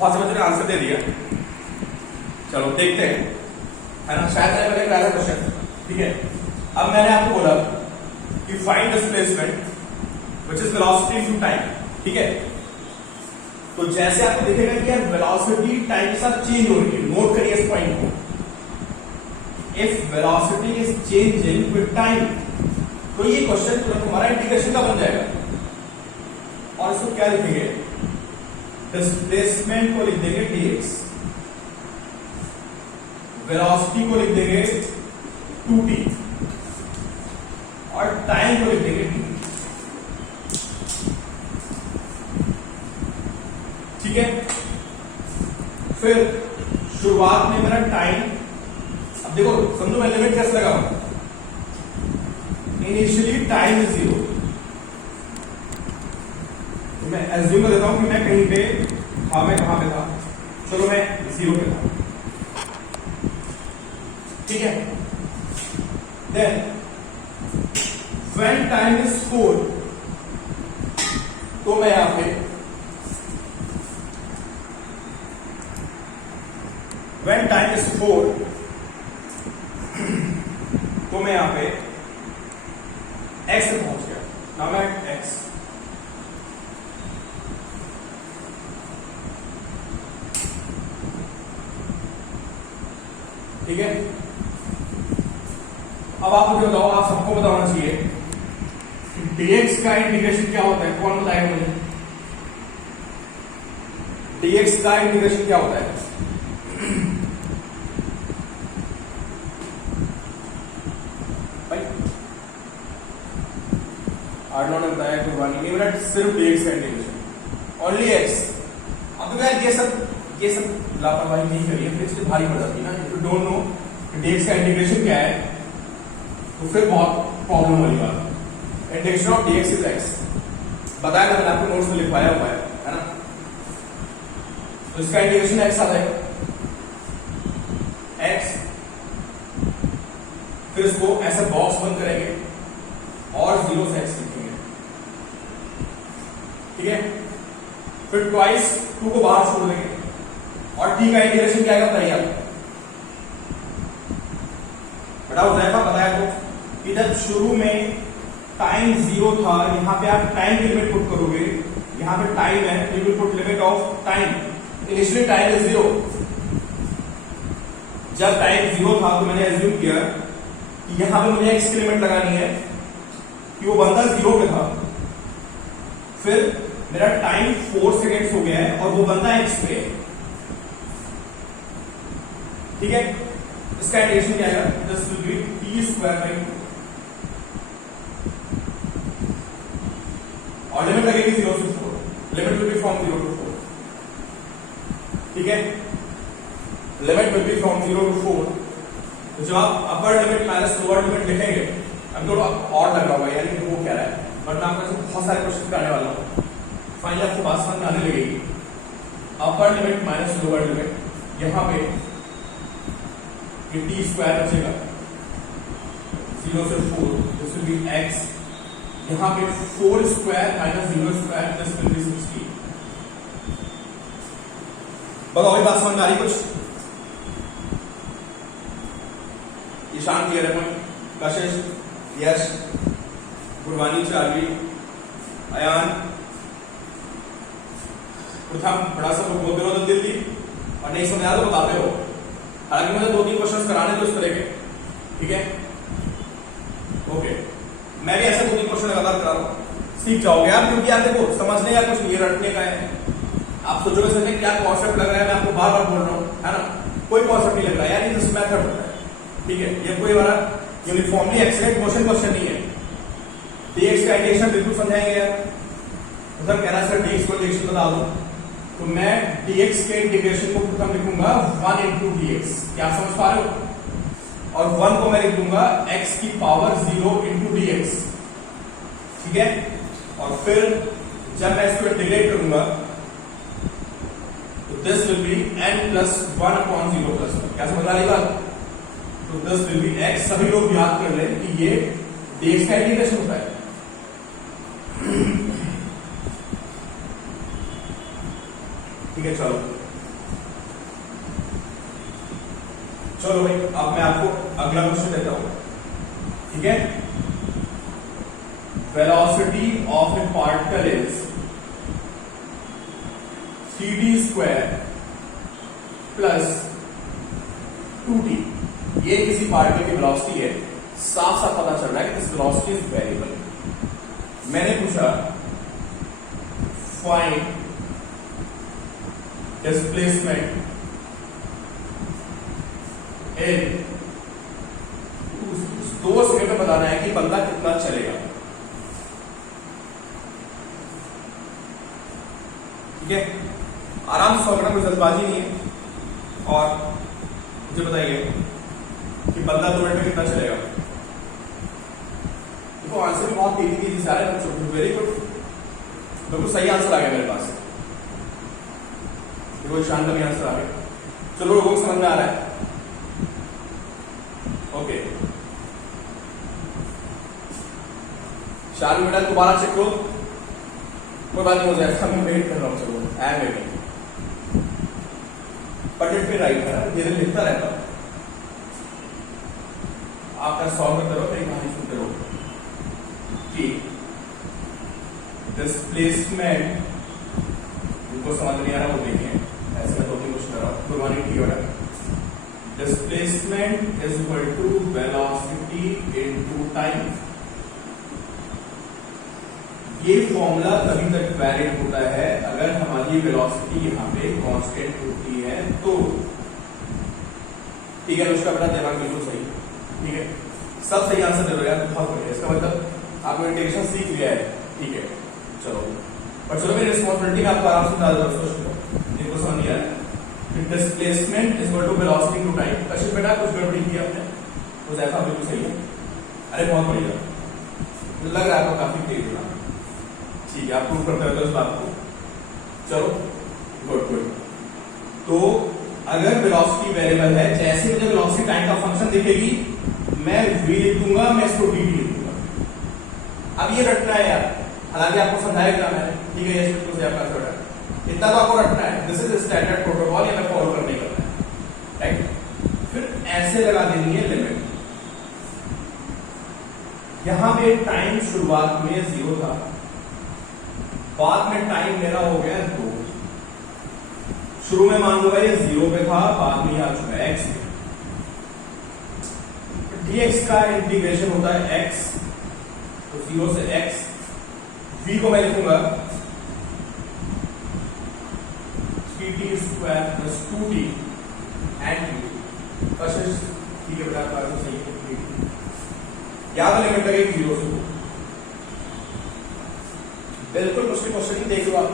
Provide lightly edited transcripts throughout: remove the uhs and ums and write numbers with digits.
बहुत से बच्चों ने आंसर दे दिया। चलो देखते हैं, है ना, शायद मैंने पहले कराया क्वेश्चन। ठीक है, अब मैंने आपको बोला कि find displacement which is velocity into time. ठीक है, तो जैसे आपको दिखेगा कि यार वेलोसिटी टाइम के साथ चेंज हो रही है, नोट करिए इस पॉइंट को। If velocity is changing with time, तो ये क्वेश्चन तुरंत हमारा इंटीग्रेशन का बन जाएगा। और इसको क्या लिखेंगे, डिस्प्लेसमेंट को लिख देंगे dx, वेलोसिटी को लिख देंगे 2t और टाइम को लिख देंगे t। ठीक है, फिर शुरुआत में मेरा टाइम, अब देखो समझो मैं लिमिट कैसे लगाऊं, इनिशियली टाइम इज 0, मैं एज्यूम कर देता हूं कि मैं कहीं पे था, मैं कहां पे था, चलो मैं 0 पे था। ठीक है, देन व्हेन टाइम इज 4, तो मैं यहां पे व्हेन टाइम इज 4, तो मैं यहां पे x से पहुंच गया। नाउ मैं x, ठीक है। अब आप मुझे बताओ, आप सबको पता होना चाहिए कि dx का इंटीग्रेशन क्या होता है, कौन बताएगा मुझे? dx का इंटीग्रेशन क्या होता है? भाई आर्नोल्ड ने बताया कुर्बानी नहीं, मेरा सिर्फ dx का इंटीग्रेशन, ओनली x। अब तो यार ये सब लापरवाही नहीं करिए, फिर इससे भारी पड़ जाती है ना। If you don't know dx का इंटीग्रेशन क्या है, तो फिर बहुत प्रॉब्लम वाली बात है। Integration of dx is x, बताया मैंने आपको नोट्स में लिखवाया हुआ है ना। तो इसका इंटीग्रेशन x आ जाएगा, x, फिर इसको ऐसा बॉक्स बंद करेंगे और 0 से x लिखेंगे। ठीक है, फिर ट्वाइस 2 को बाहर छोड़ देंगे और t का इंटीग्रेशन क्या आएगा बताइए आप? बताओ जैसा बताया तो कि जब शुरू में टाइम 0 था, यहां पे आप टाइम की लिमिट पुट करोगे, यहां पे टाइम है, you will put limit of time, initially time is 0। जब टाइम 0 था तो मैंने एज्यूम किया कि यहां पे मुझे x की लिमिट लगानी है कि वो बंदा 0 पे था, फिर मेरा टाइम 4 सेकेंड्स हो गया है और वो बंदा x पे है। ठीक है, इसका इंटीग्रेशन क्या आएगा, this will be t square by 2 और लिमिट लगेगी 0 से 4, limit will be from 0 to 4। ठीक है, limit will be from 0 to 4। तो जब आप upper limit minus lower limit लिखेंगे, अब थोड़ा और लग रहा होगा यानी कि वो क्या है, बट मैं आपको बहुत सारे क्वेश्चन कराने वाला हूं, फाइनली आपको बात समझ में आने लगेगी। अपर लिमिट माइनस लोअर लिमिट, यहां पे ये t स्क्वायर बचेगा 0 से 4, दिस विल बी x, यहां पे 4 square minus 0 square, this will B 16। बताओ ये बात समझ में आ रही कुछ? ईशान क्लियर है पॉइंट? कशिश, यश, गुरबानी, चार्वी, अयान, प्रथम, बड़ा सा बोलते रहो जल्दी और नहीं समझ आया तो बताते हो। हालांकि मुझे 2-3 क्वेश्चंस कराने तो इस तरह के, ठीक है, ओके। मैं भी ऐसे 2-3 क्वेश्चन लगातार करा रहा हूं, सीख जाओगे आप, क्योंकि आप देखो समझने का कुछ नहीं, रटने का है। आप सोचोगे सर में क्या कॉन्सेप्ट लग रहा है, मैं आपको बार बार बोल रहा हूं, है ना, कोई कॉन्सेप्ट नहीं लग रहा है यार, ये दिस मेथड होता है। ठीक है, ये कोई बड़ा यूनिफॉर्मली एक्सीलेंट मोशन क्वेश्चन नहीं है। dx का इंटीग्रेशन बिल्कुल समझाएंगे यार, मतलब कह रहा है सर dx को इंटीग्रेशन बता दो, तो मैं dx के इंटीग्रेशन को प्रथम लिखूंगा 1 into dx, क्या आप समझ पा रहे हो? और 1 को मैं लिख दूंगा x की पावर 0 into dx। ठीक है, और फिर जब मैं इसको इंटीग्रेट करूंगा तो this will B n plus 1 upon 0 plus 1। क्या समझ आ रही बात? तो दिस विल बी x, सभी लोग याद कर लें कि ये dx का इंटीग्रेशन होता है। ठीक है, चलो चलो भाई, अब मैं आपको अगला क्वेश्चन देता हूं, ठीक है। Velocity of A particle is 3d² plus 2t। ये किसी पार्टिकल की वेलोसिटी है, साफ साफ पता चल रहा है कि दिस वेलोसिटी इज वेरिएबल। मैंने पूछा फाइंड डिस्प्लेसमेंट इन 2 सेकंड में बताना है कि बंदा कितना चलेगा, ठीक है। आराम से सॉल्व करना, कोई जल्दबाजी नहीं है। और मुझे बताइए कि बंदा 2 मिनट में कितना चलेगा। देखो आंसर भी बहुत तेजी से आ रहा है बच्चों, वेरी गुड, बिल्कुल सही आंसर आ गया मेरे पास। देखो ईशान का भी आंसर आ गया। चलो लोगों को समझ में आ रहा है, ओके। शान बेटा दोबारा चेक करो, कोई बात नहीं, हो जाएगा, मैं वेट कर रहा हूँ। चलो आई एम वेटिंग। बजट पे राइट है, धीरे लिखता रहता हूं, आपका सॉल्व करते रहो, मेरी कहानी सुनते रहो कि डिस्प्लेसमेंट, उनको समझ नहीं आ रहा वो देखिए, ऐसे 2-3 क्वेश्चन कर रहा हूं, गुरबानी ठीक है। Displacement is equal to velocity into time. ये फॉर्मूला तभी तक वैलिड होता है अगर हमारी वेलोसिटी यहाँ पे कांस्टेंट होती है तो, ठीक है। उसका बेटा दिमाग बिल्कुल सही, ठीक है, सब सही आंसर दे रहे हो यार, बहुत बढ़िया। इसका मतलब आपने इंटीग्रेशन सीख लिया है, ठीक है। चलो पर चलो मेरी रिस्पॉन्सिबिलिटी आपको आराम से बता दो जिनको समझ नहीं आया। Displacement is equal to velocity to time. Kashish बेटा कुछ गड़बड़ी की आपने, कुछ ऐसा बिल्कुल सही है, अरे बहुत बढ़िया, मुझे लग रहा है आपको काफी तेज होना, ठीक है। आप प्रूव करते रहते हो इस बात को, चलो गुड गुड। तो अगर वेलोसिटी वेरिएबल है, जैसे मुझे वेलोसिटी टाइम का फंक्शन दिखेगी मैं v लिख दूंगा, मैं इसको dt लिख दूंगा। अब ये रटना है यार, हालांकि आपको समझाया गया मैंने, ठीक है, ये बिल्कुल से आपका छोटा इतना तो आपको रटना है, दिस इज स्टैंडर्ड प्रोटोकॉल, ये मैं फॉलो करने करना है, राइट। फिर ऐसे लगा देनी है लिमिट। यहां पे टाइम शुरुआत में 0 था, बाद में टाइम मेरा हो गया 2। शुरू में मान लो ये 0 पे था, बाद में आ चुका है x। dx का इंटीग्रेशन होता है x, तो 0 से x। v को मैं लिखूंगा 3t² plus 2t and u। कशिश ठीक है बेटा, आपका सही है, याद लिमिट लगेगी 0 से 2। बिल्कुल मुश्किल क्वेश्चन ही देख लो आप,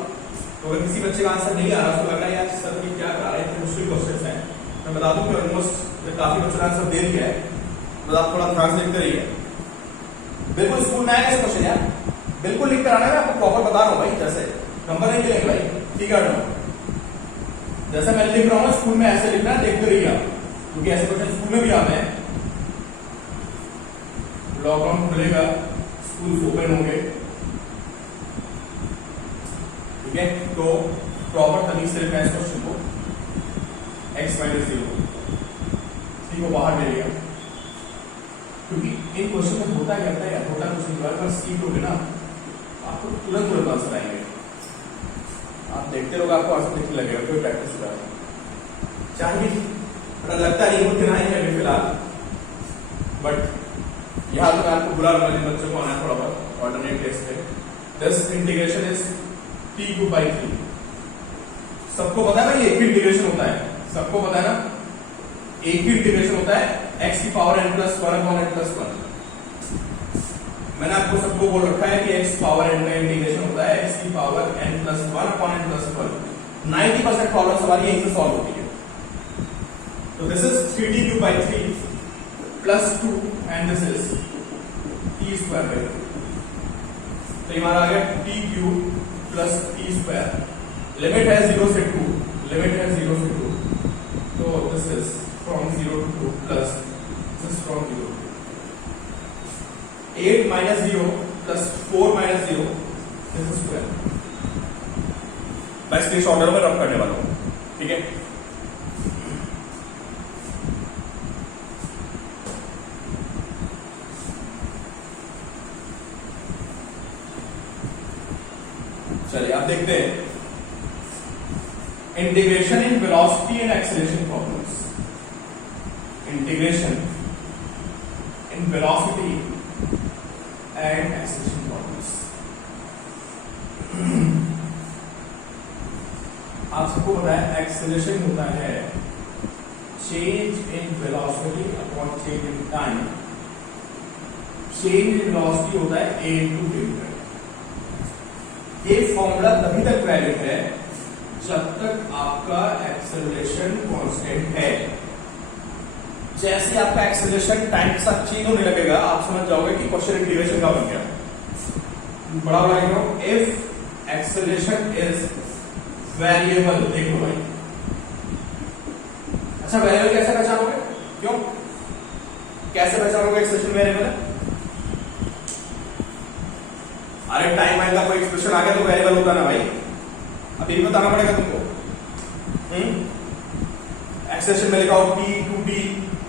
तो अगर किसी बच्चे का आंसर नहीं आ रहा, उसको लग रहा है यार सर ये क्या करा रहे हैं, मुश्किल क्वेश्चन है, मैं बता दूं कि ऑलमोस्ट काफी बच्चों ने आंसर दे दिया है, बस आप थोड़ा ध्यान से लिखते रहिए। बिल्कुल स्कूल में आएगा क्वेश्चन यार, बिल्कुल लिख कर आना है, आपको प्रॉपर बता रहा हूँ भाई, जैसे नंबर नहीं मिलेंगे भाई, ठीक है। जैसे मैं लिख रहा हूँ स्कूल में ऐसे लिखना है, देखते रहिए आप, क्योंकि ऐसे क्वेश्चन स्कूल में भी आते हैं। लॉकडाउन खुलेगा, स्कूल ओपन होंगे, ठीक है, तो प्रॉपर तरीके से लिखना है इस क्वेश्चन को, x माइनस 0 सी को बाहर ले लिया, क्योंकि इन क्वेश्चन में होता क्या है, होता कुछ नहीं, बार सीख लोगे ना आपको तुरंत तुरंत आंसर आएंगे, आप देखते रहोगे आपको आंसर दिखने लगेगा, कोई प्रैक्टिस करें चाहिए, पता लगता नहीं मुमकिन आएंगे अभी फिलहाल, बट यहाँ तो मैं आपको बुला लूंगा जिन बच्चों को आना है थोड़ा बहुत ऑल्टरनेट टेस्ट पे। This integration is t/3। सबको पता है ना ये एक ही इंटीग्रेशन होता है, सबको पता है ना, एक ही इंटीग्रेशन होता है x की power n plus 1 upon n plus 1। मैंने आपको सबको बोल रखा है कि x पावर n का इंटीग्रेशन होता है x की power n plus 1 upon n plus 1। 90% problem हमारी यहीं से सॉल्व होती है। तो this is 3t³ plus 2 and this is t²/2। तो हमारा आ गया t³ प्लस t²। लिमिट है 0 से 2, लिमिट है 0 से 2, तो this is from 0 to 2 plus this is from 0 to 2। 8 minus 0 plus 4 minus 0 this is square। मैं इस ऑर्डर में रब करने वाला हूं, ठीक है। Integration in velocity and acceleration problems, integration in velocity and acceleration problems. आप सबको पता है एक्सेलरेशन होता है change in velocity upon change in time. Change in velocity होता है a टू डेल्टा। ये फॉर्मूला तभी तक वैलिड है जब तक आपका एक्सेलरेशन कांस्टेंट है। जैसे आपका एक्सेलरेशन टाइम के साथ चेंज होने लगेगा, आप समझ जाओगे कि क्वेश्चन इंटीग्रेशन का बन गया। बड़ा बड़ा लिख रहा हूं, इफ एक्सेलरेशन इज वेरिएबल। देख लो भाई, अच्छा वेरिएबल कैसे पहचानोगे? क्यों कैसे पहचानोगे एक्सेलरेशन वेरिएबल है? अरे टाइम आएगा कोई एक्सप्रेशन आ गया तो वेरिएबल होता ना भाई, अब ये बताना पड़ेगा तुमको। एक्सेलरेशन में लिखा हो t टू d,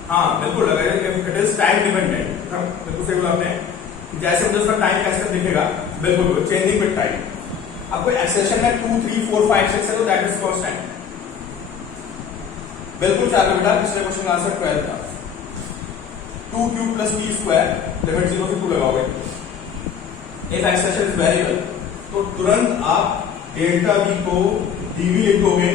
हाँ बिल्कुल इट इज टाइम डिपेंडेंट। बिल्कुल सही बोला आपने। जैसे मुझे उसका टाइम कैसे दिखेगा, बिल्कुल चेंजिंग विद टाइम। अब कोई एक्सेलरेशन में 2 3 4 5 6 है तो दैट इज कांस्टेंट। बिल्कुल चार बेटा, पिछले क्वेश्चन का आंसर 12 था। 2 cube plus t square, limit 0 से 2 लगाओगे। इफ एक्सेलरेशन इज वेरिएबल तो तुरंत आप डेल्टा v को dv लिख दोगे,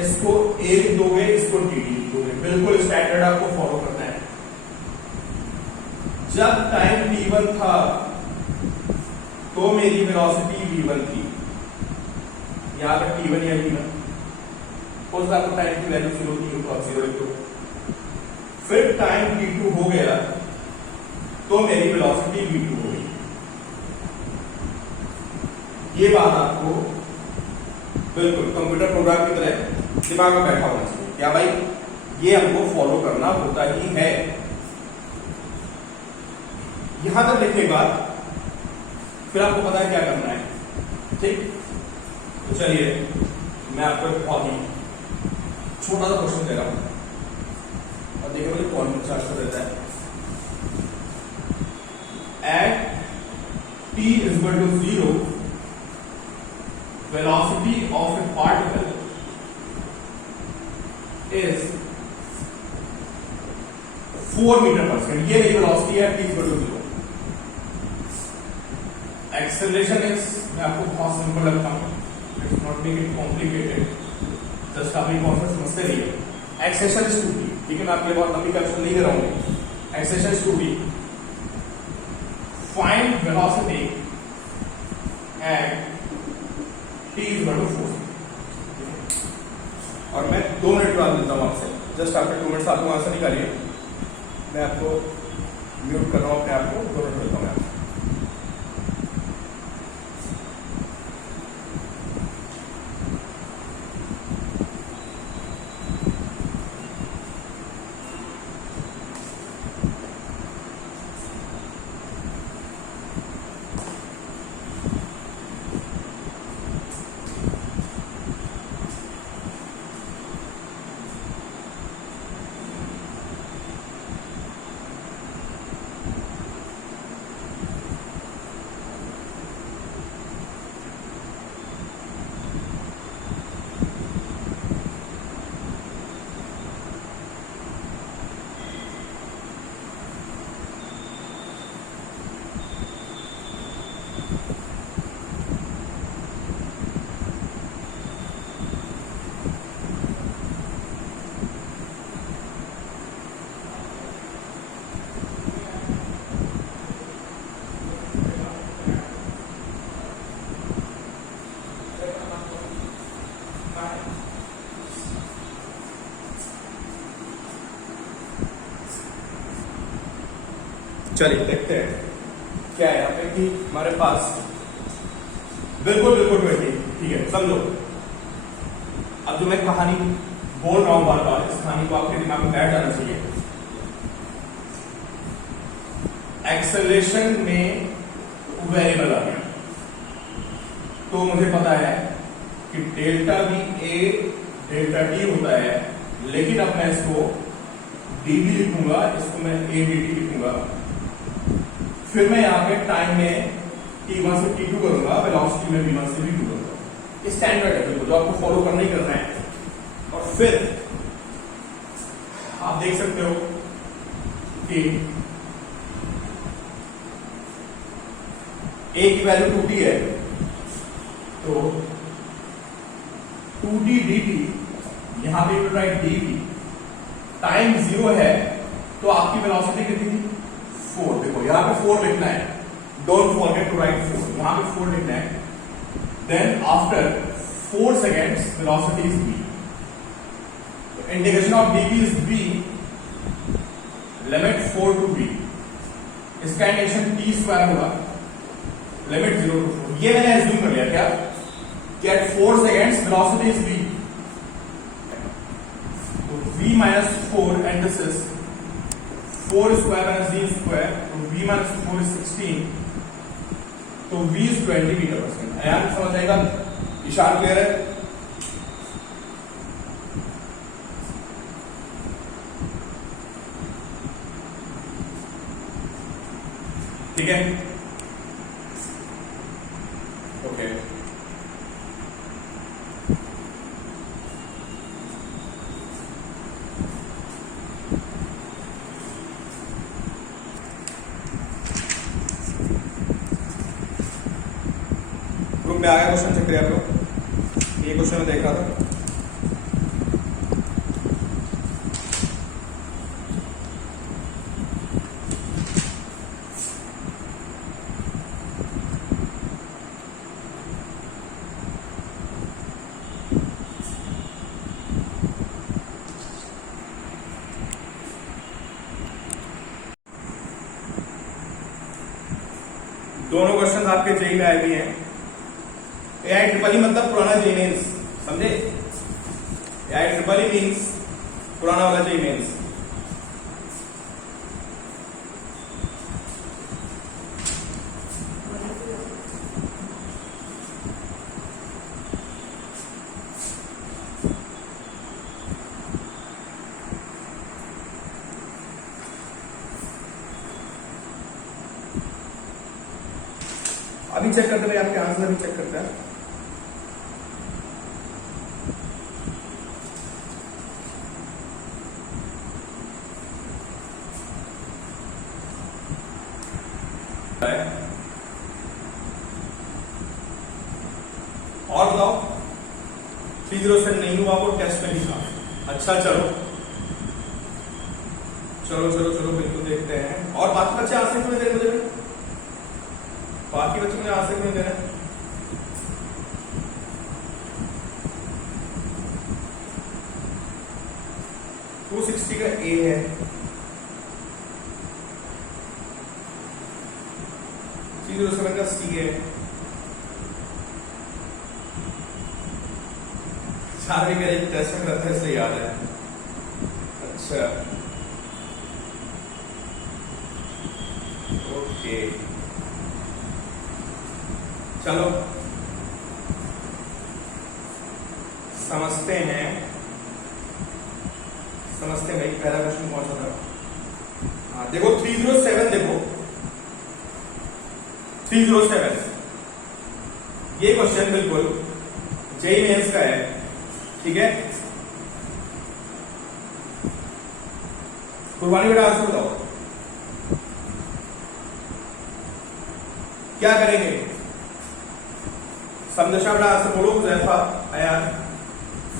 इसको a लिख दोगे, इसको dt लिख दोगे। बिल्कुल स्टैंडर्ड आपको फॉलो करना है। जब टाइम t1 था तो मेरी वेलोसिटी v1 थी, यहां पे t1 या t1 उस बार तो टाइम की वैल्यू 0 थी तो आप 0 लिख दो। फिर टाइम t2 हो गया तो मेरी वेलोसिटी v2 हो गई। ये बात आपको बिल्कुल कंप्यूटर प्रोग्राम की तरह दिमाग में बैठा होना चाहिए। क्या भाई, ये हमको फॉलो करना होता ही है। यहां तक लिखने के बाद फिर आपको पता है क्या करना है, ठीक? तो चलिए मैं आपको एक बहुत ही छोटा सा क्वेश्चन दे रहा हूं और देखिए मुझे कौन चार्ज कर देता है। At t is equal to 0, velocity of a particle is 4 metre per second. ये मेरी वेलोसिटी है t is equal to 0। Acceleration is, मैं आपको बहुत सिंपल लगता हूं, it's not make it complicated, just आपकी कॉन्सेप्ट समझते रहिए। एक्सेलरेशन इज 2t, ठीक है? मैं आपके लिए बहुत लंबी कैलकुलेशन नहीं दे रहा हूं। Acceleration is 2t, find velocity at t is equal to 4। और मैं 2 मिनट बाद मिलता हूं आपसे, जस्ट आफ्टर 2 मिनट्स आपको आंसर निकालिए। मैं आपको म्यूट कर रहा हूं अपने आप को, 2 मिनट मिलता हूं आपसे। चलिए देखते हैं क्या है यहाँ पे कि हमारे पास बिल्कुल 20, ठीक है? समझो, अब जो मैं कहानी बोल रहा हूं बार बार, इस कहानी को आपके दिमाग में बैठ जाना चाहिए। एक्सेलरेशन में वेरिएबल आ गया तो मुझे पता है कि डेल्टा भी a डेल्टा t होता है, लेकिन अब मैं इसको dv लिखूंगा, इसको मैं a dt लिखूंगा। फिर मैं यहाँ पे टाइम में t1 से t2 करूंगा, वेलोसिटी में v1 से v2 करूंगा। स्टैंडर्ड है बिल्कुल, जो आपको फॉलो करना ही करना है। और फिर आप देख सकते हो कि a की वैल्यू 2t है, तो 2t dt, यहां पे राइट dt टाइम 0 है, तो आपकी वेलोसिटी कितनी थी 4। देखो यहां पे 4 लिखना है, डोंट फॉरगेट टू राइट 4, यहां पे 4 लिखना है। Then after 4 seconds velocity is v, integration of dv is v, limit 4 to v, इसका इंटीग्रेशन t स्क्वायर होगा, लिमिट 0 टू 4। ये मैंने एज्यूम कर लिया क्या कि at 4 seconds velocity is v, तो v minus 4 and this is 4 square minus d square, तो v माइनस 4 इज 16, तो v is 20 metre per second. यार समझ आएगा, इशारा क्लियर है? ठीक है, ओके। ग्रुप में आ गया क्वेश्चन, चेक करिए आप लोग। ये क्वेश्चन में देख रहा था, दोनों क्वेश्चन आपके जेई में आए भी हैं। एआई ट्रिपल ई मतलब पुराना जेई मेंस, समझे? एआई ट्रिपल ई मींस पुराना वाला जेई मेंस। अभी चेक करते हैं, आपके आंसर अभी चेक करते हैं। और बताओ, 307 नहीं हुआ, वो टेस्ट में लिखा। अच्छा चलो चलो चलो चलो बिल्कुल देखते हैं। और बाकी बच्चे आंसर क्यों नहीं दे रहे मुझे? बाकी बच्चे मुझे आंसर क्यों नहीं दे रहे? टू 260 का ए है, 307 का सी है, 4 भी मेरे टेस्ट में करते हैं, इसलिए याद है। अच्छा ओके, चलो समझते हैं भाई। पहला क्वेश्चन कौन सा था? हाँ देखो 307, देखो 307 ये क्वेश्चन बिल्कुल जेईई मेंस का है, ठीक है? कुर्बानी बेटा आंसर बताओ, क्या करेंगे? समझा बेटा आंसर बोलो। जैफा अयान,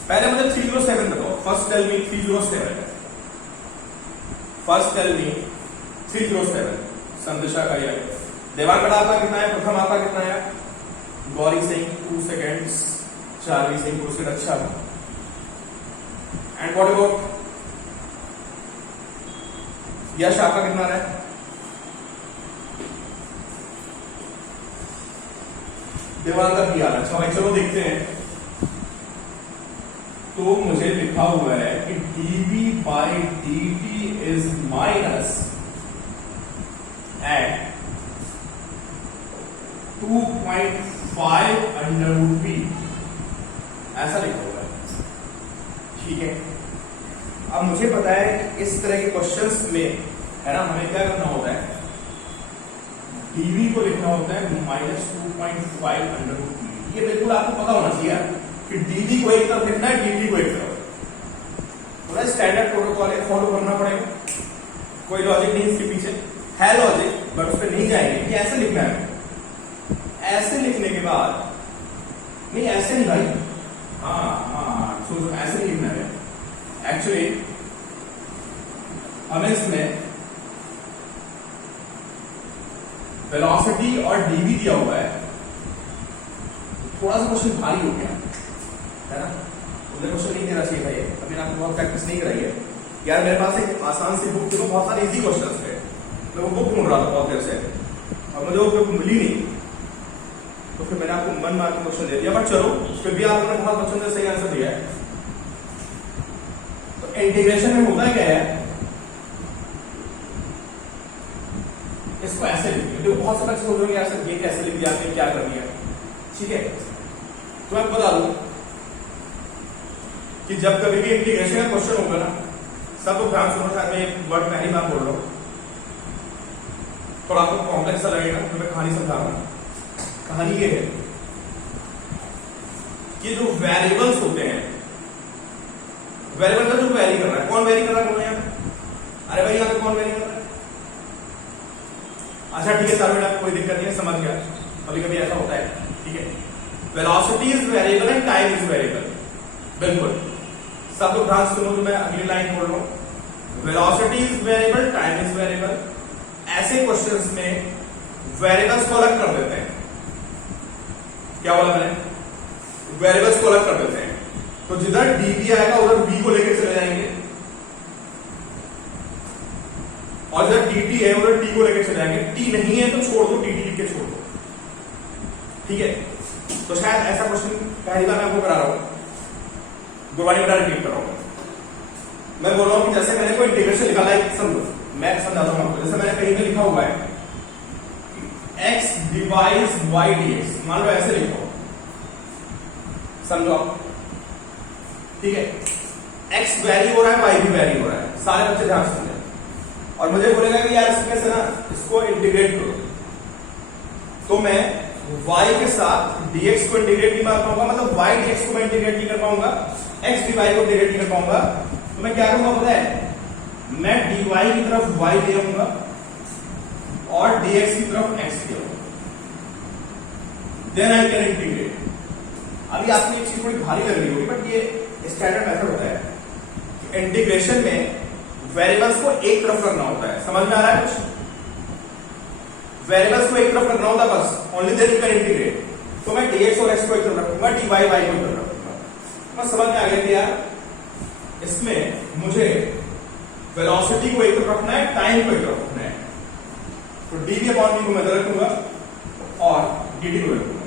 पहले मुझे 307 बताओ। First tell me 307, first tell me 307। संदेशा का ये देवान बेटा आपका कितना है? प्रथम आपका कितना है? Gauri Singh 2 seconds, चारवी Singh 2 second. अच्छा, एंड व्हाट अबाउट यश, आपका कितना है? देवान का किया। अच्छा भाई चलो देखते हैं। तो मुझे लिखा हुआ है कि dv by dt is minus eight 2.5 under root v, ऐसा लिखा हुआ है, ठीक है? अब मुझे पता है कि इस तरह के क्वेश्चंस में है ना, हमें क्या करना होता है? dv को लिखना होता है -2.5 अंडर रूट v। ये बिल्कुल आपको पता होना चाहिए कि डीवी को एक तरफ लिखना है, डीटी को एक तरफ। तो स्टैंडर्ड प्रोटोकॉल है, फॉलो करना पड़ेगा, कोई लॉजिक नहीं इसके पीछे है, लॉजिक बट उस पर नहीं जाएंगे कि ऐसे लिखना है। ऐसे लिखने के बाद नहीं, ऐसे नहीं भाई, हाँ सुन, ऐसे नहीं लिखना है। एक्चुअली हमें इसमें वेलोसिटी और डीवी दिया हुआ है, थोड़ा सा क्वेश्चन भारी हो गया है ना, मुझे क्वेश्चन नहीं देना चाहिए था ये, अभी आपने बहुत प्रैक्टिस नहीं कराई है यार। मेरे पास एक आसान सी बुक थी, तो बहुत सारे इजी क्वेश्चन थे, मैं वो बुक ढूंढ रहा था बहुत देर से और मुझे वो बुक मिली नहीं, तो फिर मैंने आपको मन मार के क्वेश्चन दे दिया। बट चलो, फिर भी आपने बहुत बच्चों ने सही आंसर दिया है। तो इंटीग्रेशन में होता क्या है, इसको ऐसे लिखिए, तो बहुत सारे बच्चे सोचेंगे यार ये कैसे लिख दिया आपने, क्या कर दिया, ठीक है। तो मैं बता दूं कि जब कभी भी इंटीग्रेशन का क्वेश्चन होगा ना, सब लोग ध्यान सुनो, शायद मैं एक वर्ड पहली बार बोल रहा हूं, थोड़ा आपको कॉम्प्लेक्स सा लगेगा, तो मैं कहानी समझा रहा हूं। कहानी ये है कि जो वेरिएबल्स होते हैं, वेरिएबल का जो वेरी कर रहा है, कौन वेरी कर रहा है बोलो यहाँ? अरे भाई यहाँ पे कौन वेरी कर रहा है? अच्छा ठीक है सर, बेटा कोई दिक्कत नहीं है, समझ गया, कभी कभी ऐसा होता है, ठीक है। Velocity is variable and time is variable, बिल्कुल सब लोग ध्यान सुनो, जो मैं अगली लाइन बोल रहा हूं, velocity is variable, time is variable. ऐसे क्वेश्चंस में वेरिएबल्स को अलग कर देते हैं, क्या बोला मैंने, वेरिएबल्स को अलग कर देते हैं। तो जिधर डीवी आएगा उधर बी को लेकर चले जाएंगे, और जिधर डीटी है उधर टी को लेकर चले जाएंगे। टी नहीं है तो छोड़ दो, डीटी लिख के छोड़ दो, ठीक है। तो शायद ऐसा क्वेश्चन पहली बार मैं आपको करा रहा हूं, दोबारा बेटा रिपीट कर रहा हूं। मैं बोल रहा हूं कि जैसे मैंने कोई इंटीग्रेशन निकाला है, समझो, मैं समझाता हूं आपको। जैसे मैंने कहीं पे लिखा हुआ है x डिवाइड्स y dx, मान लो ऐसे लिखो, समझो आप, ठीक है। x वैरी हो रहा है, y भी वैरी हो रहा है, सारे बच्चे ध्यान से सुने, और मुझे बोलेगा कि यार इसमें से ना इसको इंटीग्रेट करो, तो मैं y के साथ dx को इंटीग्रेट नहीं मार पाऊंगा, मतलब y dx को मैं इंटीग्रेट नहीं कर पाऊंगा, x dy को इंटीग्रेट नहीं कर पाऊंगा। तो मैं क्या करूंगा पता है, मैं dy की तरफ y ले आऊंगा और dx की तरफ x ले आऊंगा, देन आई कैन इंटीग्रेट। अभी आपको एक चीज थोड़ी भारी लग रही होगी, बट ये स्टैंडर्ड मेथड होता है। इंटीग्रेशन में वेरिएबल्स को एक तरफ रखना होता है, समझ में आ रहा है कुछ? वेरिएबल्स को एक तरफ रखना होता है बस, only then you can integrate. तो मैं dx और x को एक तरफ रखूंगा, dy y को एक तरफ रखूंगा। बस समझ में आ गया कि यार इसमें मुझे वेलोसिटी को एक तरफ रखना है, टाइम को एक तरफ रखना है। तो dv अपॉन v को मैं इधर रखूंगा और dt को रखूंगा।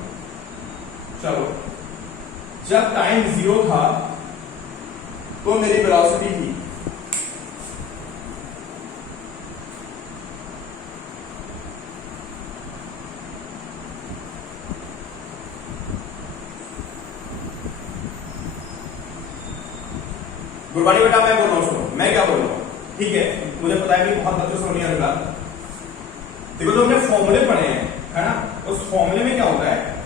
चलो, जब टाइम 0 था तो मेरी वेलोसिटी थी, गुरबानी बेटा मैं बोल रहा हूं, सुनो मैं क्या बोल रहा हूं, ठीक है। मुझे पता है कि बहुत बच्चों से नहीं लगा। देखो जो हमने फॉर्मूले पढ़े हैं, है ना, उस फॉर्मूले में क्या होता है,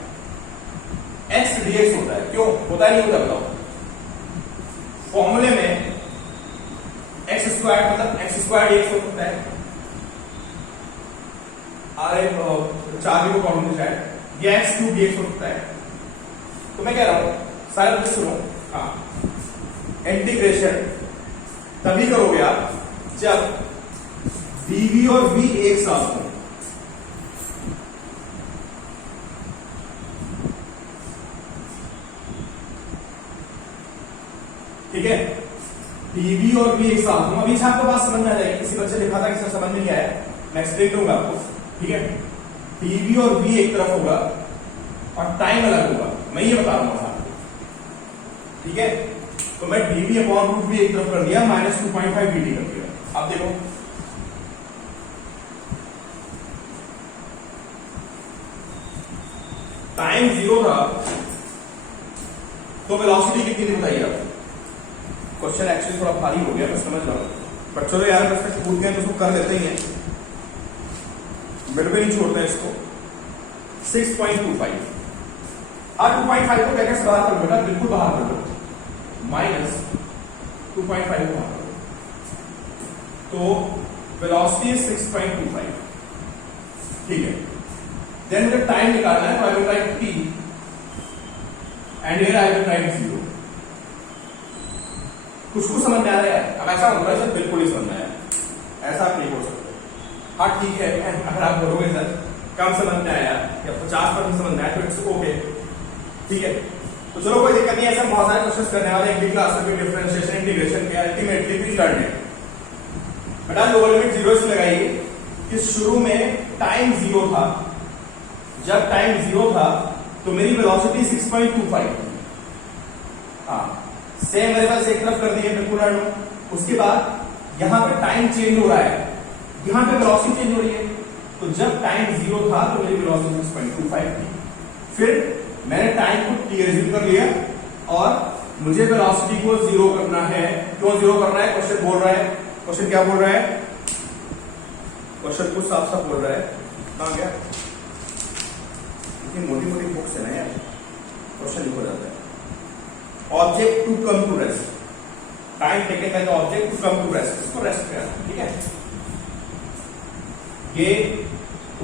x dx होता है। क्यों होता है, नहीं होता बताओ? फॉर्मूले में x स्क्वायर मतलब x स्क्वायर dx हो सकता है, अरे 4 को कॉमन शायद, या x क्यूब dx हो सकता है। तो मैं कह रहा हूं सारे बच्चे सुनो, हाँ, इंटीग्रेशन तभी करोगे आप जब dv और v एक साथ हो। ठीक है, dv और v एक साथ हो। अभी आपको बात समझ में आ जाएगी, किसी बच्चे लिखा था कि समझ में नहीं आया, मैं एक्सप्लेन करूंगा आपको, ठीक है। dv और v एक तरफ होगा और टाइम अलग होगा, मैं ये बता रहा हूं आपको, ठीक है। तो मैं dv अपॉन रूट v एक तरफ कर दिया, -2.5 dt कर दिया। अब देखो टाइम 0 था तो वेलोसिटी कितनी थी बताइए आप? क्वेश्चन एक्चुअली थोड़ा भारी हो गया, मैं समझ रहा हूं, पर चलो यार बस पूछ गए तो उसको कर लेते ही हैं, मिड में नहीं छोड़ते हैं इसको। 6.25 हाँ 2.5 को ब्रैकेट से बाहर कर लो बेटा, बिल्कुल बाहर कर लो, माइनस 2.5 को बाहर कर लो, तो वेलोसिटी 6.25, ठीक है। देन मुझे टाइम निकालना है, तो आई will right t and here I will right 0। कुछ समझ में आ रहा है? अब ऐसा होगा सर बिल्कुल ही समझ में आया, ऐसा आप नहीं बोल सकते। हाँ ठीक है, अगर आप बोलोगे सर कम समझ में आया या 50% समझ में आया तो इट्स ओके, ठीक है। तो चलो कोई दिक्कत नहीं, ऐसा बहुत सारे क्वेश्चंस करने वाले हैं क्लास में, डिफरेंशिएशन इंटीग्रेशन के, अल्टीमेटली भी लर्न है। बेटा लोअर लिमिट 0 से लगाइए कि शुरू में टाइम 0 था, जब टाइम 0 था तो मेरी वेलोसिटी 6.25 थी। हाँ सेम मेरे पास एक तरफ कर दिए बिल्कुल रैंडम, उसके बाद यहां पे टाइम चेंज हो रहा है, यहां पे वेलोसिटी चेंज हो रही है, तो जब टाइम 0 था तो मेरी वेलोसिटी 6.25 थी। फिर मैंने टाइम को t एज्यूम कर लिया और मुझे वेलोसिटी को 0 करना है। क्यों 0 करना है? क्वेश्चन बोल रहा है, क्वेश्चन क्या बोल रहा है? क्वेश्चन कुछ साफ साफ बोल रहा है, कहां गया? इतनी मोटी मोटी बुक्स है ना यार, क्वेश्चन लिखा जाता है। Object to come to rest, time taken by the object to come to rest, इसको रेस्ट पे आना, ठीक है। ये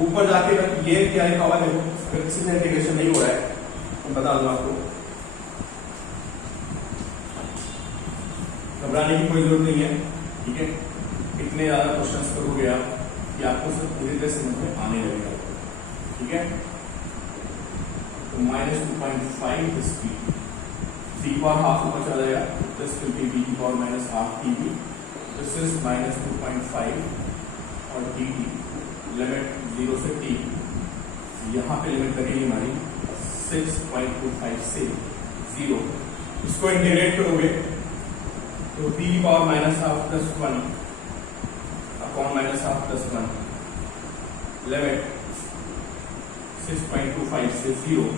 ऊपर जाके ये क्या लिखा हुआ देखो, अगर किसी से इंटीग्रेशन नहीं हो रहा है तो बता दूं आपको, घबराने की कोई जरूरत नहीं है, ठीक है। इतने ज्यादा क्वेश्चंस करोगे आप कि आपको सब पूरी तरह समझ में आने लगेगा, ठीक है। तो -2.5 स्पीड d power half ऊपर चला जाएगा, this will be d power minus half dv, this is -2.5 और dt लिमिट 0 से t, यहाँ पे लिमिट लगेगी हमारी 6.25 से 0। इसको इंटीग्रेट करोगे तो d power minus half plus 1 upon minus half plus 1 limit 6.25 से 0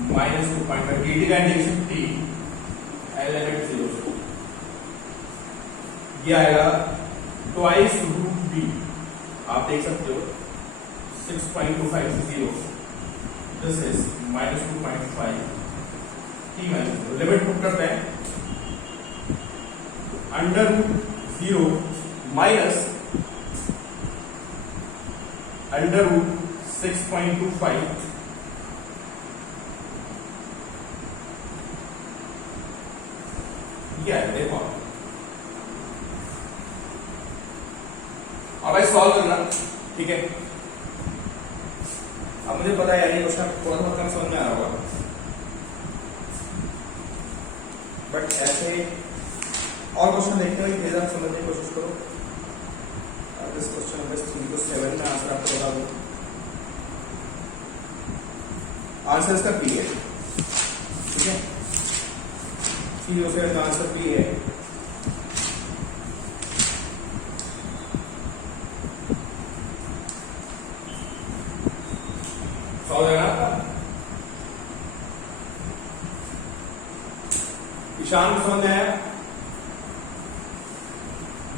-2.5 dt का इंटीग्रेशन t l लिमिट 0 से, ये आएगा ट्वाइस रूट b, आप देख सकते हो 6.25 से 0, this is -2.5 t minus 0। Limit put करते हैं, under root 0 minus under root 6.25 क्या है देखो, अब सॉल्व करना, ठीक है। अब मुझे पता है ये क्वेश्चन थोड़ा सा कम समझ में आ रहा होगा, बट ऐसे और क्वेश्चन देखते हैं कि आप समझने की कोशिश करो। अब इस क्वेश्चन नंबर 3 को 7 में आंसर आपको बता दूं, आंसर इसका बी है, ठीक है। C से आंसर बी है। सॉल्व है ना? ईशान को समझ में आया?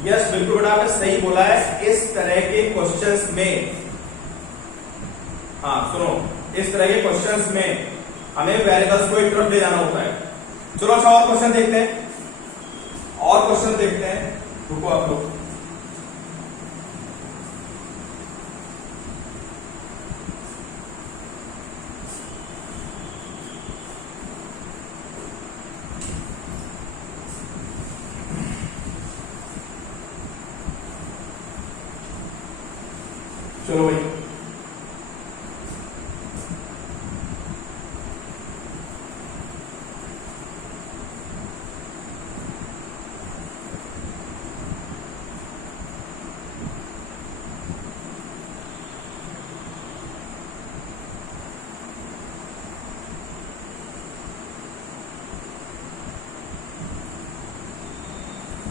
यस बिल्कुल बेटा, आपने सही बोला है। इस तरह के क्वेश्चंस में, हाँ सुनो, इस तरह के क्वेश्चंस में हमें वेरिएबल्स को एक तरफ ले जाना होता है। चलो अच्छा और क्वेश्चन देखते हैं, और क्वेश्चन देखते हैं, रुको आप लोग। चलो भाई,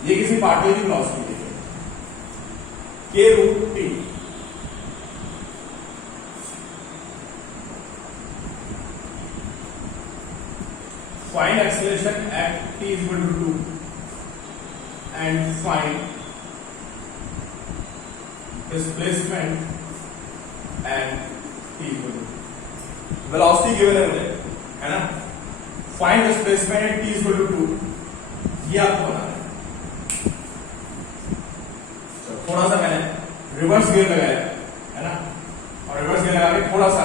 ये किसी पार्टिकल की वेलोसिटी है के root t, find acceleration at t is equal to 2 and find displacement at t is equal to 2। Velocity given है मुझे, है ना, find displacement at t equal to 2, ये आपको बनाना है। तो थोड़ा सा मैंने रिवर्स गियर लगाया है ना, और रिवर्स गियर लगा के थोड़ा सा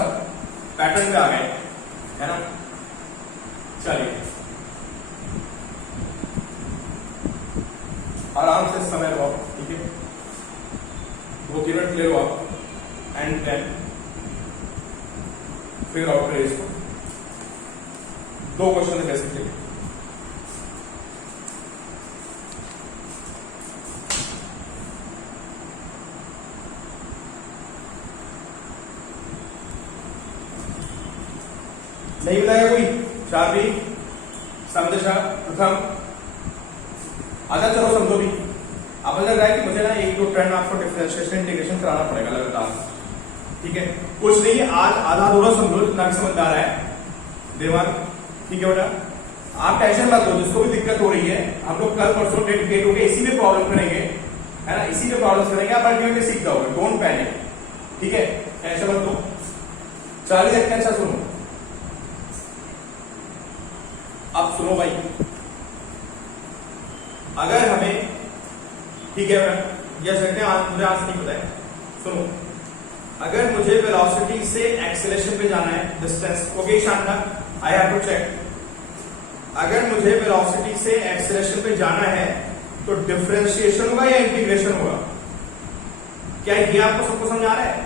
पैटर्न पे आ गए, है ना। चलिए आराम से समय लो, ठीक है, 2-3 मिनट ले लो आप, एंड देन फिगर आउट करिए इसको। 2 क्वेश्चन है बेसिकली। नहीं बताया कोई? चाबी समझा प्रथम? अच्छा चलो समझो भी। अब लग रहा है कि मुझे ना 1-2 ट्रेंड आपको डिफरेंशिएशन इंटीग्रेशन कराना पड़ेगा लगातार, ठीक है। कुछ नहीं है, आज आधा अधूरा समझो जितना समझ आ रहा है दिमाग, ठीक है बेटा। आप टेंशन मत लो, जिसको भी दिक्कत हो रही है हम लोग कल परसों डेडिकेट होकर इसी में प्रॉब्लम करेंगे, है ना, इसी में प्रॉब्लम करेंगे। आप अल्टीमेटली सीख जाओगे, डोंट पैनिक, ठीक है, टेंशन मत लो। 40 सेकंड से सुनो। अब सुनो भाई, अगर हमें, ठीक है यस मुझे आज नहीं पता है, सुनो, अगर मुझे वेलोसिटी से एक्सेलरेशन पे जाना है, डिस्टेंस, ओके शानदार, आई हैव टू चेक। अगर मुझे वेलोसिटी से एक्सेलरेशन पे जाना है तो डिफरेंशिएशन होगा या इंटीग्रेशन होगा? क्या ये आपको सबको समझ आ रहा है?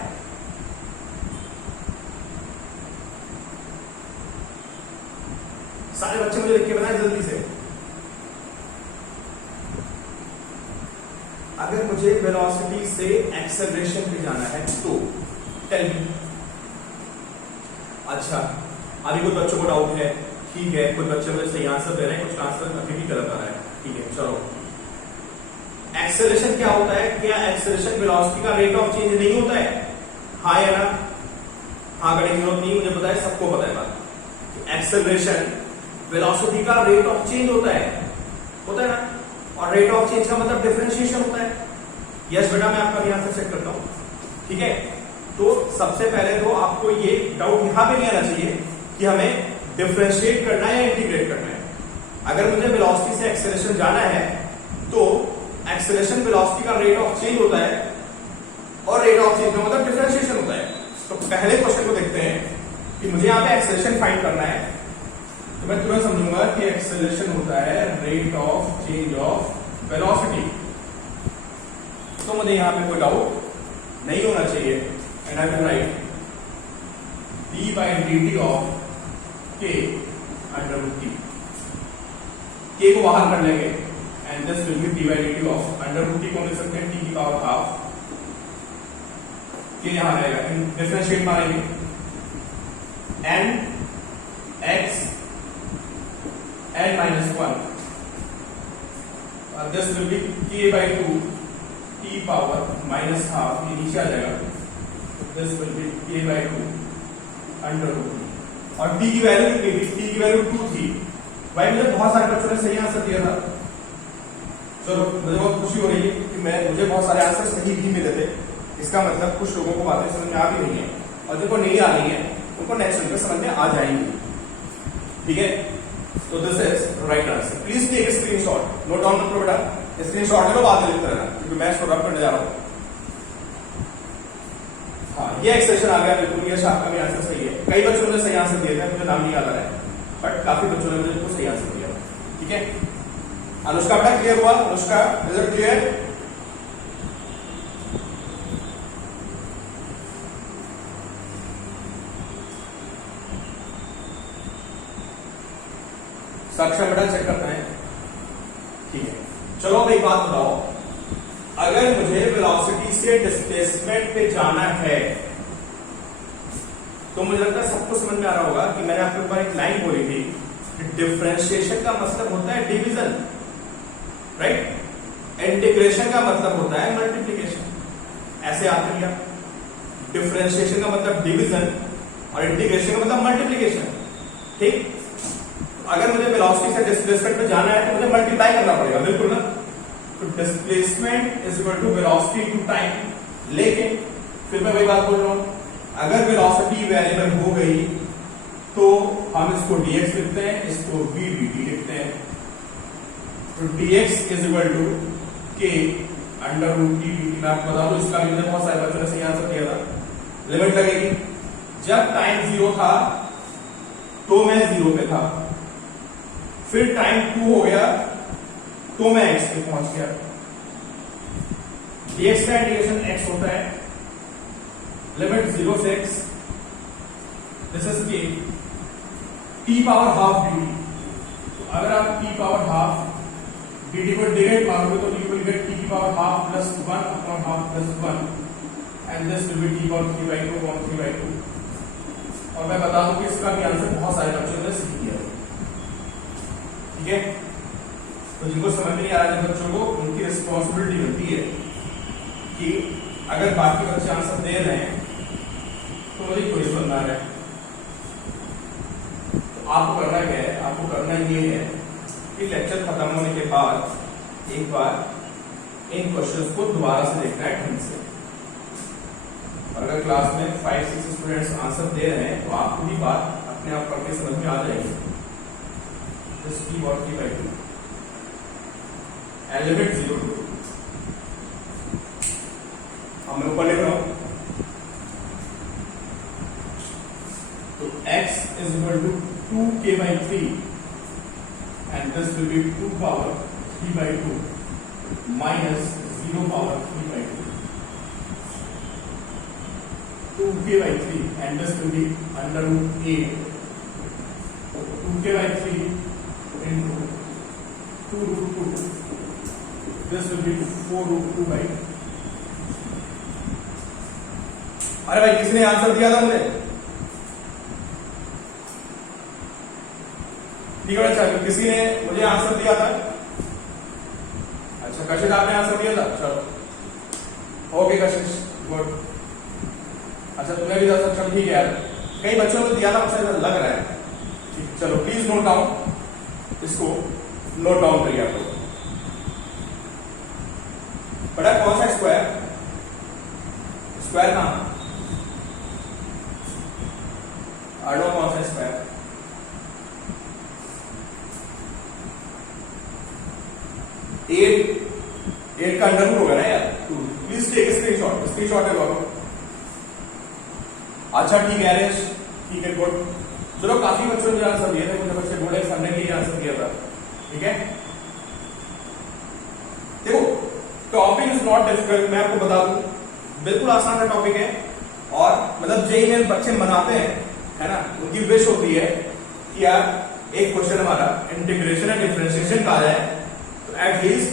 सारे बच्चे मुझे लिख के बनाए जल्दी से। अगर मुझे वेलोसिटी से एक्सेलरेशन पे जाना है तो टेल मी। अच्छा, अभी कुछ बच्चों को डाउट है, ठीक है, कुछ बच्चे मुझे सही आंसर दे रहे हैं, कुछ आंसर अभी भी गलत आ रहा है, ठीक है। चलो, एक्सेलरेशन क्या होता है? क्या एक्सेलरेशन वेलोसिटी का रेट ऑफ चेंज नहीं होता है? हाँ या ना? हाँ करने की जरूरत नहीं, मुझे पता है, सबको पता है बात। एक्सेलरेशन वेलोसिटी का रेट ऑफ चेंज होता है ना, और रेट ऑफ चेंज का मतलब डिफरेंशिएशन होता है। यस बेटा, मैं आपका यहां से चेक करता हूं, ठीक है। तो सबसे पहले तो आपको ये डाउट यहां पे नहीं आना चाहिए कि हमें डिफरेंशिएट करना है या इंटीग्रेट करना है। अगर मुझे वेलोसिटी से एक्सेलरेशन जाना है तो एक्सेलरेशन वेलोसिटी का रेट ऑफ चेंज होता है, और रेट ऑफ चेंज का मतलब डिफरेंशिएशन होता है। तो पहले क्वेश्चन को देखते हैं कि मुझे यहां पे एक्सेलरेशन फाइंड करना है, तो मैं तुरंत समझूंगा कि एक्सेलरेशन होता है rate of change of velocity. तो मुझे यहां पे कोई डाउट नहीं होना चाहिए, and I will write d/dt of k under root t। k को बाहर कर लेंगे, and this will be d/dt of under root t को लिख सकते हैं t की पावर हाफ। k यहां रहेगा, डिफरेंशिएट मारेंगे, n x n minus 1, this will be k/2 t power minus half, ये नीचे आ जाएगा, this will be k/2 under root t, और t की वैल्यू कितनी थी? t की वैल्यू 2 थी। भाई मुझे बहुत सारे बच्चों ने सही आंसर दिया था, चलो मुझे बहुत खुशी हो रही है कि मुझे बहुत सारे आंसर सही भी मिले थे। इसका मतलब कुछ लोगों को बातें समझ में आ भी रही है, और जिनको नहीं आ रही है उनको नेक्स्ट वीक समझ में आ जाएंगी, ठीक है। तो this is right answer. Please take a screenshot, note down करो बेटा, स्क्रीनशॉट ले लो, बाद में लिखते रहना, क्योंकि मैं इसको रब करने जा रहा हूं। हाँ, ये एक्सेप्शन आ गया बिल्कुल, ये आपका भी आंसर सही है। कई बच्चों ने सही आंसर दिए थे, मुझे नाम नहीं याद आ रहा है, बट काफी बच्चों ने मुझे बिल्कुल सही आंसर दिया, ठीक है। अनुष्का बेटा क्लियर हुआ? Anushka, is it clear? साक्षर बेटा चेक करते हैं, ठीक है। चलो अब एक बात बताओ, अगर मुझे वेलोसिटी से डिस्प्लेसमेंट पे जाना है तो मुझे लगता है सबको समझ में आ रहा होगा कि मैंने आपके ऊपर एक लाइन बोली थी कि डिफरेंशिएशन का मतलब होता है डिवीजन, राइट। इंटीग्रेशन का मतलब होता है मल्टीप्लिकेशन। ऐसे याद करिए, डिफरेंशिएशन का मतलब डिवीजन और इंटीग्रेशन का मतलब मल्टीप्लिकेशन, ठीक। अगर मुझे वेलोसिटी से डिस्प्लेसमेंट पे जाना है तो मुझे मल्टीप्लाई करना पड़ेगा, बिल्कुल ना। तो displacement is equal to velocity to time. लेकिन फिर मैं वही बात बोल रहा हूं, अगर वेलोसिटी वेरिएबल हो गई तो हम इसको dx लिखते हैं, इसको v dt लिखते हैं। तो dx is equal to k under root t dt। मैं आपको बता दूं इसका भी मैंने बहुत सारे बच्चों ने सही आंसर दिया था। लिमिट लगेगी, जब टाइम 0 था तो मैं 0 पे था, फिर टाइम 2 हो गया तो मैं x पे पहुंच गया। dx का इंटीग्रेशन x होता है, लिमिट 0 से x, this is k t power half dt। तो अगर आप t पावर हाफ dt को डिवाइड मारोगे तो you will get t की power half plus 1 upon half plus 1 and this will be t power 3/2 upon 3/2। और मैं बता दूं कि इसका भी आंसर बहुत सारे बच्चों ने सही किया है। ठीक है, तो जिनको समझ में नहीं आ रहा है बच्चों को, उनकी रिस्पॉन्सिबिलिटी बनती है कि अगर बाकी बच्चे आंसर दे रहे हैं तो मुझे क्विज बनना है। तो आपको करना क्या है, आपको करना ये है कि लेक्चर खत्म होने के बाद एक बार इन क्वेश्चंस को दोबारा से देखना है ढंग से। और अगर क्लास में 5-6 स्टूडेंट्स आंसर दे रहे हैं तो आपको भी बात अपने आप पढ़ के समझ में आ जाएगी। जस्ट t और 3/2 and limit 0 to 2। हम ऊपर लिख रहा हूं, तो x is equal to 2k/3 and this will be 2 power 3/2 minus 0 power 3/2, 2k/3 and this will be under root 8, 2k/3 into 2 root 2, this will be 4 root 2/2। अरे भाई किसने आंसर दिया था मुझे? ठीक है अच्छा, किसी ने मुझे आंसर दिया था? अच्छा कशिश आपने आंसर दिया था, चलो ओके कशिश गुड। अच्छा तुम्हें भी दस, अच्छा ठीक है यार, कई बच्चों को दिया था मुझे लग रहा है। ठीक, चलो प्लीज नोट डाउन, इसको नोट डाउन करिए आप लोग। बड़ा कौन सा स्क्वायर, स्क्वायर कहां, आडो कौन सा स्क्वायर, एट का अंडर रूट होगा ना यार। प्लीज टेक स्क्रीनशॉट, स्क्रीनशॉट ले लो। अच्छा ठीक है रेश, ठीक है गुड। चलो काफी बच्चों ने आंसर दिया था, मुझे बच्चे बोर्ड एग्जाम ने भी आंसर दिया था। ठीक है देखो टॉपिक इज नॉट डिफिकल्ट, मैं आपको बता दूं बिल्कुल आसान सा टॉपिक है। और मतलब जेई में बच्चे मनाते हैं है ना, उनकी विश होती है कि यार एक क्वेश्चन हमारा इंटीग्रेशन एंड डिफरेंशिएशन का है तो एटलीस्ट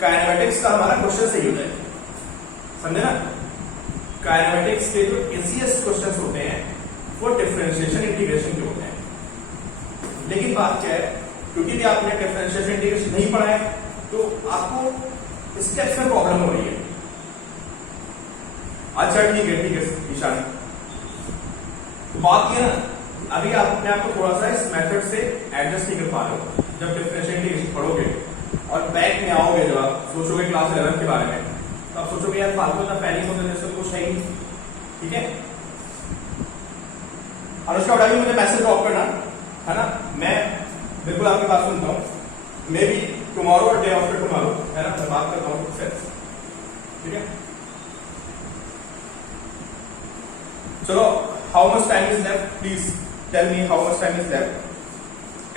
काइनेमेटिक्स का हमारा क्वेश्चन सही हो जाए, समझे ना। काइनेमेटिक्स के जो इजीएस्ट क्वेश्चंस होते हैं वो डिफरेंशिएशन इंटीग्रेशन के होते हैं। लेकिन बात क्या है, क्योंकि भी आपने डिफरेंशिएशन इंटीग्रेशन नहीं पढ़ा है तो आपको स्टेप्स में प्रॉब्लम हो रही है। अच्छा ठीक है ईशान, तो बात ये ना अभी आप अपने आप को थोड़ा सा इस मेथड से एडजस्ट नहीं कर पा रहे हो। जब डिफरेंशियल इंटीग्रेशन पढ़ोगे और बैक में आओगे, जब आप सोचोगे क्लास 11 के बारे में, तो आप सोचोगे यार फालतू का पैनिक होने जैसे कुछ है ही। ठीक है अनुष्का उड़ा भी मुझे मैसेज ड्रॉप करना है ना, मैं बिल्कुल आपकी बात सुनता हूँ। मे बी टुमारो और डे आफ्टर टुमारो है ना, मैं बात करता हूँ से। ठीक है चलो, how much time is left, please tell me how much time is left.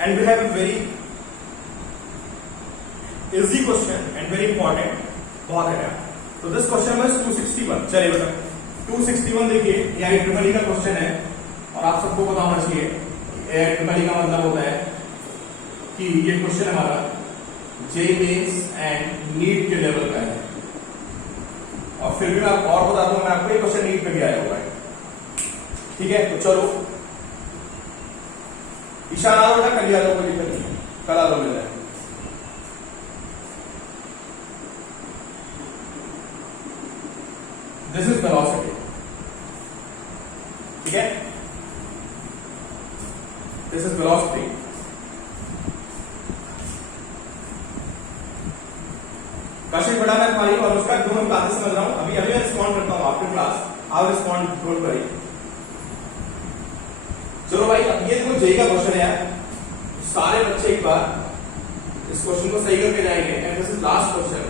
And we have a very easy question and very important, बहुत है। तो दिस क्वेश्चन नंबर 261। चलिए बेटा 261 देखिए, यह ट्रिपल ई का क्वेश्चन है और आप सबको पता होना चाहिए ट्रिपल ई का मतलब होता है कि ये क्वेश्चन हमारा जेईई मेंस एंड नीट के लेवल का है। और फिर भी मैं आपको और बता दूं, मैं आपको ये क्वेश्चन नीट पे भी आया हुआ है। ठीक है तो चलो ईशान आ रहा, कल आ जाओ, कोई दिक्कत नहीं, कल आ जाओ मिल जाए। This is velocity. ठीक है दिस इज वेलोसिटी। कशिश बड़ा मैं तुम्हारी और उसका दोनों बातें समझ रहा हूं। अभी मैं रिस्पॉन्ड करता हूं आफ्टर क्लास, आप रिस्पॉन्ड जरूर करिए। चलो भाई, अब ये देखो जेई का क्वेश्चन है यार, सारे बच्चे एक बार इस क्वेश्चन को सही करके जाएंगे and this is last question.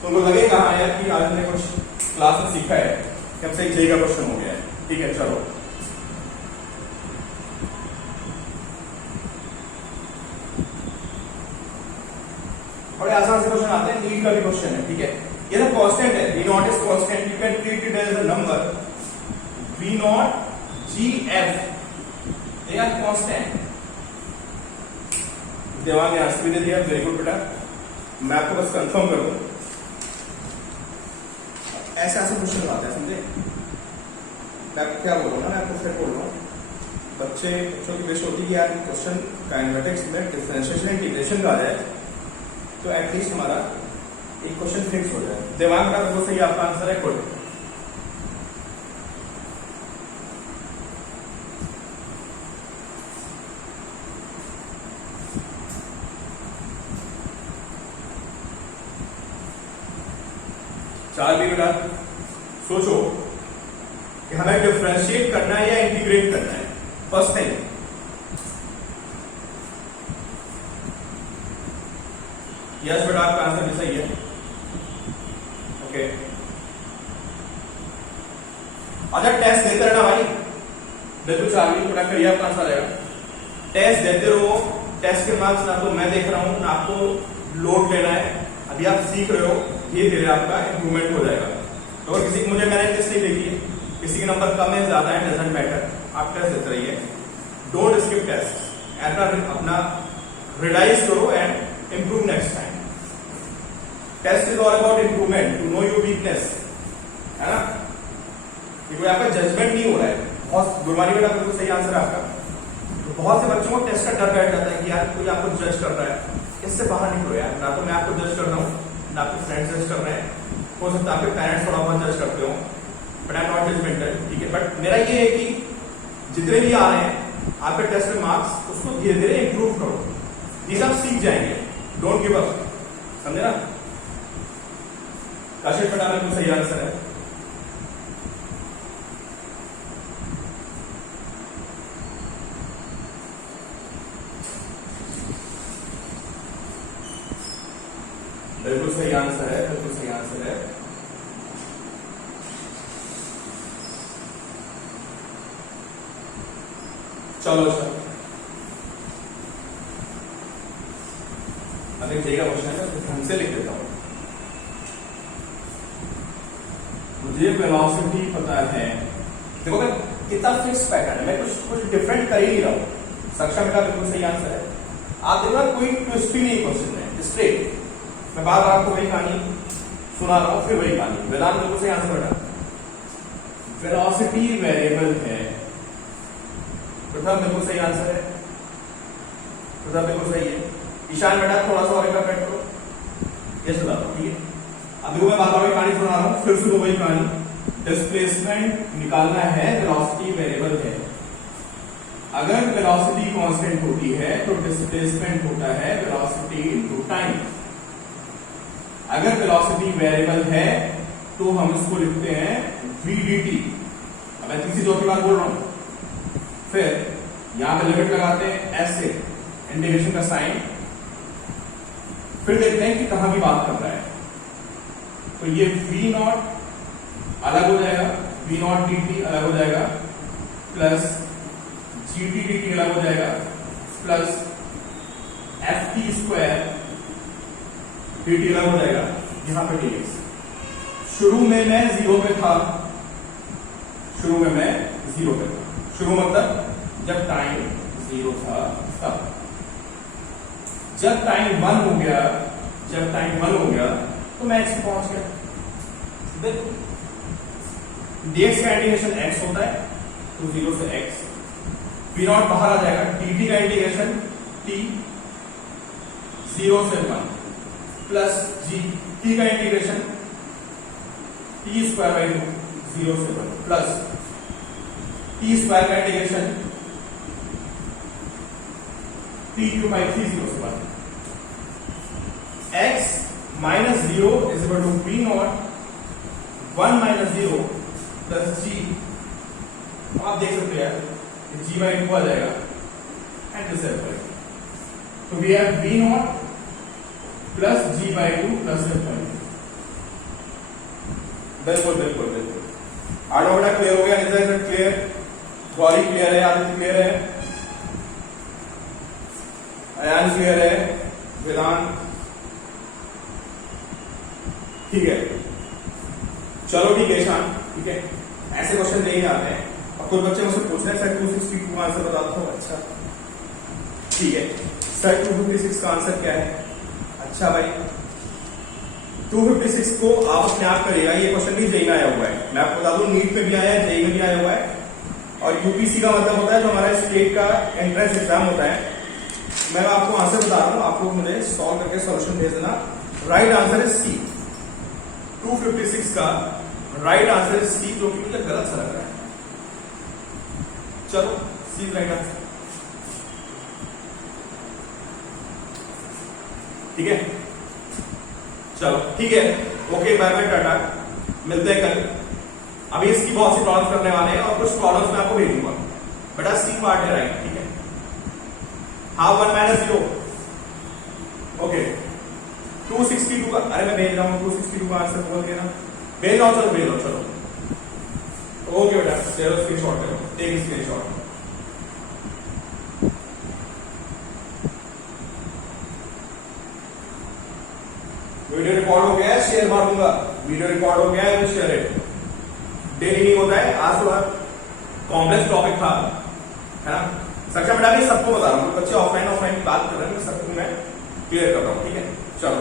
तो उनको लगेगा हाँ यार कि आज हमने कुछ क्लास में सीखा है कि हमसे एक जेई का क्वेश्चन हो गया है। ठीक है, चलो बड़े आसान से क्वेश्चन आते हैं, नीट का भी क्वेश्चन है। ठीक है, ये ना कांस्टेंट है, v not is constant, you can treat it as a number, v not gf, they are constant. Devang ने आंसर भी दे दिया, वेरी गुड बेटा, मैं आपको बस कंफर्म कर दूं। ऐसे ऐसे क्वेश्चन आते हैं, समझे? मैं क्या बोल रहा हूँ ना, मैं आपको फिर बोल रहा हूँ, बच्चों की विश होती है कि यार क्वेश्चन काइनेमेटिक्स में डिफरेंशिएशन इंटीग्रेशन का आ जाए तो एटलीस्ट हमारा एक क्वेश्चन फिक्स हो जाए। दिमाग का बिल्कुल सही आपका आंसर है, गुड। चार भी बेटा सोचो कि हमें डिफरेंशिएट करना है या इंटीग्रेट करना है। फर्स्ट थिंग, यस बेटा आपका आंसर भी सही है। ओके, अच्छा टेस्ट देते रहना भाई, बिल्कुल चार्ली बेटा करिए, आपका आंसर आएगा। टेस्ट देते रहो, टेस्ट के मार्क्स ना तो मैं देख रहा हूं ना आपको लोड लेना है, अभी आप सीख रहे हो, धीरे धीरे आपका इंप्रूवमेंट हो जाएगा। तो अगर किसी मुझे मैंने टेस्ट नहीं देखी है, किसी के नंबर कम है ज्यादा है, डजंट मैटर, आप टेस्ट देते रहिए, डोंट स्किप टेस्ट, अपना रिवाइज करो and improve next time. Test is all about improvement, to know your weakness, है ना? ये कोई आपका जजमेंट नहीं हो रहा है। बहुत गुरबानी बेटा बिल्कुल सही आंसर है आपका। तो बहुत से बच्चों को टेस्ट का डर बैठ जाता है कि यार कोई आपको जज कर रहा है, इससे बाहर निकलो यार, ना तो मैं आपको जज कर रहा हूँ ना आपके फ्रेंड्स जज कर रहे हैं, हो सकता है आपके पेरेंट्स थोड़ा बहुत जज करते हो, but I am not judgemental. ठीक है, बट मेरा ये है कि जितने भी आ रहे हैं आपके टेस्ट में मार्क्स, उसको धीरे धीरे इंप्रूव करो, ये सब सीख जाएंगे, डोंट गिव अप, समझे ना? काशिफ बेटा बिल्कुल सही आंसर है। बिल्कुल सही आंसर है, बिल्कुल सही आंसर है। चलो सर, मैं ठीक है क्वेश्चन है, तो ढंग से लिख देता हूं। मुझे वेलोसिटी पता है, देखो मैं कितना फिक्स पैटर्न है, मैं कुछ डिफरेंट कर ही नहीं रहा हूं। सक्षम का बिल्कुल सही आंसर है। आप देखो कोई ट्विस्ट भी नहीं क्वेश्चन में, स्ट्रेट, मैं बार बार आपको वही कहानी सुना रहा हूं, फिर वही कहानी। वेदांत बिल्कुल सही आंसर बेटा, वेलोसिटी वेरिएबल है। प्रथम बिल्कुल सही आंसर है, प्रथम बिल्कुल सही है। ईशान बेटा थोड़ा सा और इफेक्ट करो, ये सुना दो, ठीक है? अब देखो मैं बार बार वही कहानी सुना रहा हूं, फिर सुनो वही कहानी। डिस्प्लेसमेंट निकालना है, वेलोसिटी वेरिएबल है। अगर वेलोसिटी कांस्टेंट होती है तो डिस्प्लेसमेंट होता है वेलोसिटी इनटू टाइम। अगर वेलोसिटी वेरिएबल है तो हम इसको लिखते हैं vdt। अब मैं तीसरी चौथी बार बोल रहा हूं, फिर यहां पे लिमिट लगाते हैं s से, इंटीग्रेशन का साइन, फिर देखते हैं कि कहां की बात कर रहा है। तो ये v नॉट अलग हो जाएगा, v नॉट dt अलग हो जाएगा, प्लस gt dt अलग हो जाएगा, प्लस ft स्क्वायर dt अलग हो जाएगा, यहां पे dx। शुरू में मैं जीरो पे था, शुरू में मैं जीरो पे था, शुरू मतलब जब टाइम जीरो था तब। जब टाइम वन हो गया, जब टाइम वन हो गया तो मैं x पहुंच गया। देखो dx का इंटीग्रेशन x होता है, तो जीरो से x, v नॉट बाहर आ जाएगा, dt का इंटीग्रेशन t, जीरो से वन, प्लस g, t का integration t square by two, zero से वन, प्लस t स्क्वायर का integration t cube by three, zero से वन। x minus zero is equal to v nought one minus zero plus g। आप देख सकते हैं g by 2 आ जाएगा and this f by 2. तो we have v not plus g by 2 plus f by 2. बिल्कुल बिल्कुल बिल्कुल. आधा बड़ा क्लियर हो गया. Is it clear? Gauri clear है, आदित्य क्लियर है, अयान क्लियर है, वेदांत ठीक है. चलो ठीक है शान, ठीक है. ऐसे क्वेश्चन नहीं आते हैं और कुछ बच्चे मुझसे पूछ रहे हैं सर 262 आंसर बता दो. अच्छा ठीक है सर 256 का आंसर क्या है? अच्छा भाई 256 को आप अपने आप करेगा. ये क्वेश्चन भी जेई में आया हुआ है. मैं आपको बता दूं नीट में भी आया है, जेई में भी आया हुआ है. और यूपीसी का मतलब होता है जो हमारा स्टेट का एंट्रेंस एग्जाम होता है. मैं आपको आंसर बता रहा हूं, आपको मुझे सॉल्व करके सॉल्यूशन भेज देना. राइट आंसर इज सी. 256 का राइट आंसर इज सी, जो कि मुझे गलत सा लग रहा है. चलो सी राइट आंसर. ठीक है चलो ठीक है. Okay bye bye tata. मिलते हैं कल. अभी इसकी बहुत सी प्रॉब्लम्स करने वाले हैं और कुछ प्रॉब्लम्स मैं आपको भेजूंगा. बेटा सी पार्ट है राइट. ठीक है. Half 1 minus 0. ओके 262 का अरे मैं भेज रहा हूं 262 का आंसर बोल के ना भेज रहा हूं. चलो भेज रहा हूं. चलो ओके बेटा चलो स्क्रीनशॉट करो. Take screenshot. वीडियो रिकॉर्ड हो गया है, शेयर मार दूंगा. वीडियो रिकॉर्ड हो गया है, शेयर इट. डेली नहीं होता है. आज थोड़ा कॉम्प्लेक्स टॉपिक था है ना. सक्षा बेटा भी सबको बता रहा हूँ. बच्चे ऑफलाइन की बात कर रहे हैं, सबको मैं क्लियर कर रहा हूँ. ठीक है चलो.